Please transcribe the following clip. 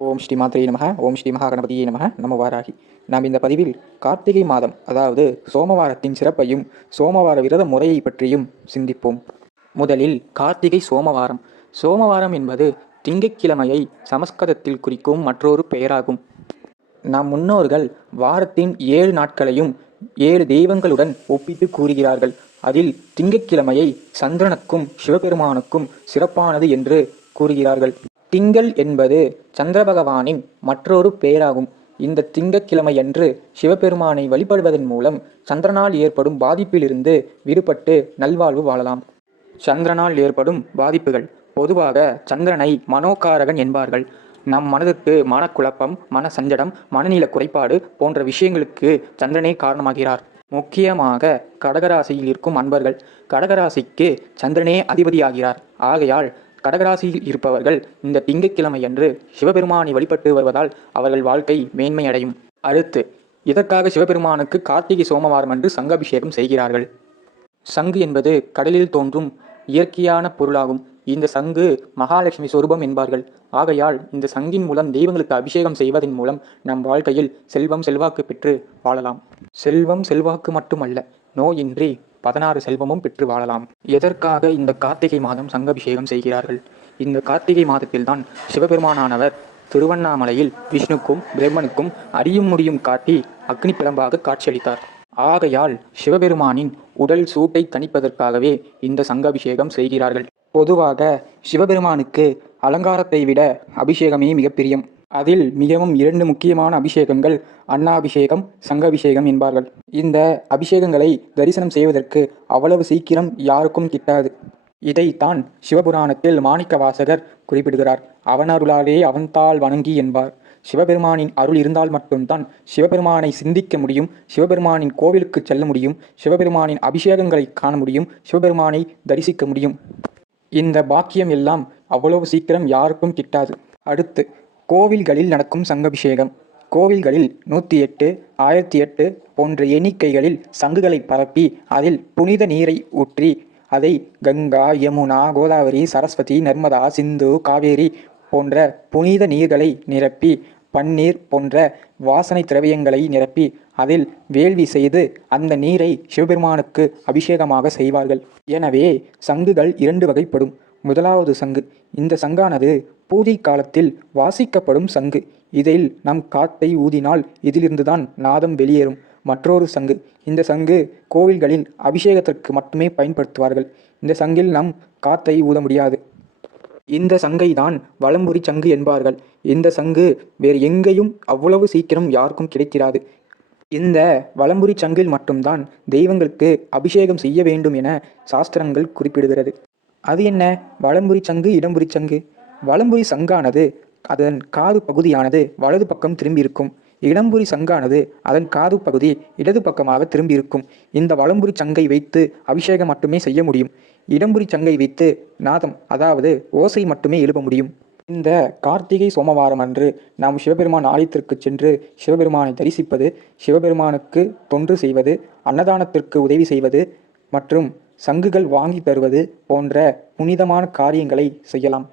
ஓம் ஸ்ரீ மாத்திரை நமக. ஓம் ஸ்ரீ மகா கணபதியே நமக. நம வாராகி. நாம் இந்த பதிவில் கார்த்திகை மாதம் அதாவது சோமவாரத்தின் சிறப்பையும் சோமவார விரத முறையை பற்றியும் சிந்திப்போம். முதலில் கார்த்திகை சோமவாரம். சோமவாரம் என்பது திங்கட்கிழமையை சமஸ்கிருதத்தில் குறிக்கும் மற்றொரு பெயராகும். நம் முன்னோர்கள் வாரத்தின் ஏழு நாட்களையும் ஏழு தெய்வங்களுடன் ஒப்பிட்டு கூறுகிறார்கள். அதில் திங்கட்கிழமையை சந்திரனுக்கும் சிவபெருமானுக்கும் சிறப்பானது என்று கூறுகிறார்கள். திங்கள் என்பது சந்திர பகவானின் மற்றொரு பெயராகும் இந்த திங்கட்கிழமையன்று சிவபெருமானை வழிபடுவதன் மூலம் சந்திரனால் ஏற்படும் பாதிப்பிலிருந்து விடுபட்டு நல்வாழ்வு வாழலாம். சந்திரனால் ஏற்படும் பாதிப்புகள். பொதுவாக சந்திரனை மனோகாரகன் என்பார்கள். நம் மனதுக்கு மனக்குழப்பம் மன சஞ்சடம் மனநில குறைபாடு போன்ற விஷயங்களுக்கு சந்திரனே காரணமாகிறார். முக்கியமாக கடகராசியில் இருக்கும் அன்பர்கள். கடகராசிக்கு சந்திரனே அதிபதியாகிறார். ஆகையால் கடகராசியில் இருப்பவர்கள் இந்த திங்கட்கிழமையன்று சிவபெருமானை வழிபட்டு வருவதால் அவர்கள் வாழ்க்கை மேன்மையடையும். அடுத்து இதற்காக சிவபெருமானுக்கு கார்த்திகை சோமவாரம் அன்று சங்காபிஷேகம் செய்கிறார்கள். சங்கு என்பது கடலில் தோன்றும் இயற்கையான பொருளாகும். இந்த சங்கு மகாலட்சுமி சொரூபம் என்பார்கள். ஆகையால் இந்த சங்கின் மூலம் தெய்வங்களுக்கு அபிஷேகம் செய்வதன் மூலம் நம் வாழ்க்கையில் செல்வம் செல்வாக்கு பெற்று வாழலாம். செல்வம் செல்வாக்கு மட்டுமல்ல நோயின்றி பதினாறு செல்வமும் பெற்று வாழலாம். எதற்காக இந்த கார்த்திகை மாதம் சங்கபிஷேகம் செய்கிறார்கள்? இந்த கார்த்திகை மாதத்தில்தான் சிவபெருமானானவர் திருவண்ணாமலையில் விஷ்ணுக்கும் பிரம்மனுக்கும் அறியும் முடியும் காட்டி அக்னி பிளம்பாக காட்சியளித்தார். ஆகையால் சிவபெருமானின் உடல் சூட்டை தணிப்பதற்காகவே இந்த சங்கபிஷேகம் செய்கிறார்கள். பொதுவாக சிவபெருமானுக்கு அலங்காரத்தை விட அபிஷேகமே மிக பிரியம். அதில் மிகவும் இரண்டு முக்கியமான அபிஷேகங்கள் அன்னாபிஷேகம் சங்கபிஷேகம் என்பார்கள். இந்த அபிஷேகங்களை தரிசனம் செய்வதற்கு அவ்வளவு சீக்கிரம் யாருக்கும் கிட்டாது. இதைத்தான் சிவபுராணத்தில் மாணிக்க வாசகர் குறிப்பிடுகிறார். அவனருளாலே அவன்தாள் வணங்கி என்பார். சிவபெருமானின் அருள் இருந்தால் மட்டும்தான் சிவபெருமானை சிந்திக்க முடியும் சிவபெருமானின் கோவிலுக்கு செல்ல முடியும் சிவபெருமானின் அபிஷேகங்களை காண முடியும் சிவபெருமானை தரிசிக்க முடியும். இந்த பாக்கியம் எல்லாம் அவ்வளவு சீக்கிரம் யாருக்கும் கிட்டாது. அடுத்து கோவில்களில் நடக்கும் சங்கபிஷேகம். கோவில்களில் நூற்றி எட்டு ஆயிரத்தி எட்டு போன்ற எண்ணிக்கைகளில் சங்குகளை பரப்பி அதில் புனித நீரை ஊற்றி அதை கங்கா யமுனா கோதாவரி சரஸ்வதி நர்மதா சிந்து காவேரி போன்ற புனித நீர்களை நிரப்பி பன்னீர் போன்ற வாசனை திரவியங்களை நிரப்பி அதில் வேள்வி செய்து அந்த நீரை சிவபெருமானுக்கு அபிஷேகமாக செய்வார்கள். எனவே சங்குகள் இரண்டு வகைப்படும். முதலாவது சங்கு. இந்த சங்கானது பூஜை காலத்தில் வாசிக்கப்படும் சங்கு. இதில் நம் காத்தை ஊதினால் இதிலிருந்துதான் நாதம் வெளியேறும். மற்றொரு சங்கு. இந்த சங்கு கோவில்களில் அபிஷேகத்திற்கு மட்டுமே பயன்படுத்துவார்கள். இந்த சங்கில் நம் காத்தை ஊத முடியாது. இந்த சங்கை தான் வலம்புரி சங்கு என்பார்கள். இந்த சங்கு வேறு எங்கேயும் அவ்வளவு சீக்கிரம் யாருக்கும் கிடைக்கிறாது இந்த வலம்புரி சங்கில் மட்டும்தான் தெய்வங்களுக்கு அபிஷேகம் செய்ய வேண்டும் என சாஸ்திரங்கள் குறிப்பிடுகிறது. அது என்ன? வலம்புரி சங்கு இடம்புரி சங்கு. வலம்புரி சங்கானது அதன் காது பகுதியானது வலது பக்கம் திரும்பியிருக்கும். இடம்புரி சங்கானது அதன் காது பகுதி இடது பக்கமாக திரும்பியிருக்கும். இந்த வலம்புரி சங்கை வைத்து அபிஷேகம் மட்டுமே செய்ய முடியும். இடம்புரி சங்கை வைத்து நாதம் அதாவது ஓசை மட்டுமே எழுப்ப முடியும். இந்த கார்த்திகை சோமவாரம் அன்று நாம் சிவபெருமான் ஆலயத்திற்கு சென்று சிவபெருமானை தரிசிப்பது சிவபெருமானுக்கு தொன்று செய்வது அன்னதானத்திற்கு உதவி செய்வது மற்றும் சங்குகள் வாங்கி தருவது போன்ற புனிதமான காரியங்களை செய்யலாம்.